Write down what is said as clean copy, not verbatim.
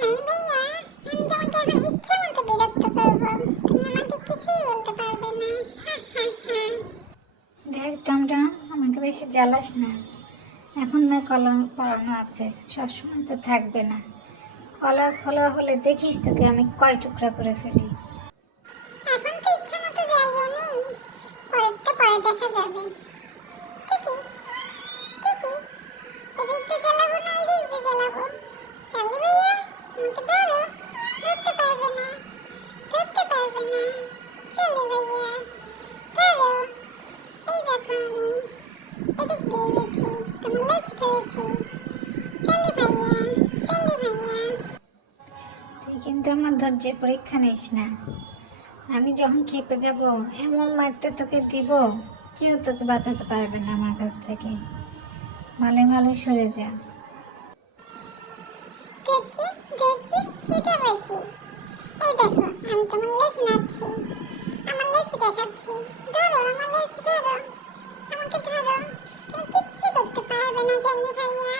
ভাইয়া, আমি তোমাকে এখন ইচ্ছে মতো বিরক্ত করবো, তুমি আমাকে কিছুই বলতে পারবে না। হা হা হা। দেখ টমটম, আমাকে বেশি জ্বালাস না। এখন না কলার পরানো আছে, সবসময় তো থাকবে না। কলার খোলা হলে দেখিস তোকে আমি কয় টুকরা করে ফেলি। এখন তো ইচ্ছে মতো জ্বালিয়ে নেই, পরেরটা পরে দেখা যাবে। ঠিকই ঠিকই, এদিক দিয়ে জ্বালাবো না এদিক দিয়ে জ্বালাবো। চালি ভাইয়া, আমাকে ধরো, ধরতে পারবে না, ধরতে পারবে না। চালি ভাইয়া, ধরো। এই দেখো আমি এদিক দিয়ে গেছি, তোমার লেজ ধরেছি। চালি ভাইয়া, চালি ভাইয়া। তুই কিন্তু আমার ধৈর্যের পরীক্ষা নিস না। আমি যখন খেপে যাব এমন মারতে তোকে দিব, কেউ তোকে বাঁচাতে পারবে না আমার কাছ থেকে। ভালো ভালো সরে যা। দেখছি দেখছি, সেটা আবার কি? এই দেখো আমি তোমার লেজ নাড়ছি, আমার লেজ দেখাচ্ছি। ধরো আমার লেজ ধরো, আমাকে ধরো। তুমি কিচ্ছু করতে পারবে না জানি ভাইয়া।